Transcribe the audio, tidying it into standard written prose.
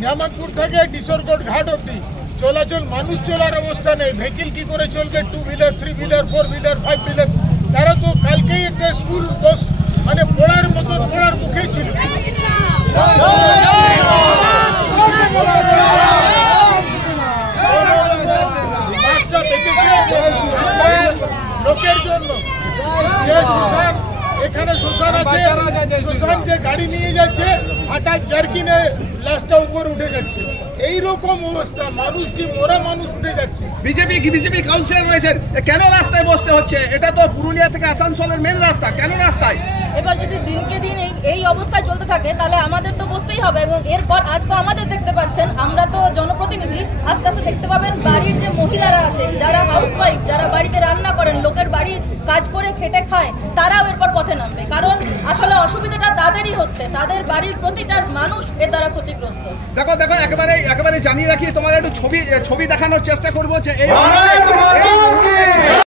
নিয়ামতপুর থেকে ডিসরগড় ঘাট অব্দি চলাচল, মানুষ চলার অবস্থা নেই। ভেহিকল কি করে চলবে? 2 হুইলার, 3 হুইলার, 4 হুইলার, 5 হুইলার। তারা তো কালকেই একটা স্কুল বাস মানে পড়ার মতন পড়ার মুখে ছিল। বাসটা বেঁচেছে লোকের জন্য। যে শ্মশান, এখানে শ্মশান আছে, শ্মশান যে গাড়ি নিয়ে যাচ্ছে হঠাৎ জার্কিনে লাশটা উপর উঠে যাচ্ছে। এইরকম অবস্থা, মানুষ কি মরা মানুষ উঠে যাচ্ছে। বিজেপি কাউন্সিলর রয়েছেন, কেন রাস্তায় বসতে হচ্ছে? এটা তো পুরুলিয়া থেকে আসানসোলের মেন রাস্তা, কেন রাস্তায়? এবার যদি দিনকে দিন এই অবস্থায় চলতে থাকে তাহলে আমাদের তো বসতেই হবে। এবং এরপর আজ তো আমাদের দেখতে পাচ্ছেন, আমরা তো জনপ্রতিনিধি, আস্তে আস্তে দেখতে পাবেন বাড়ির যে মহিলারা আছেন, যারা হাউসওয়াইফ, যারা বাড়িতে রান্না করেন, লোকের বাড়ি কাজ করে খেটে খায়, তারাও এরপর পথে নামবে। কারণ আসলে অসুবিধাটা তাদেরই হচ্ছে, তাদের বাড়ির প্রতিটা মানুষ এর দ্বারা ক্ষতিগ্রস্ত। দেখো একেবারে জানিয়ে রাখি, তোমাদের একটু ছবি দেখানোর চেষ্টা করবো যে এই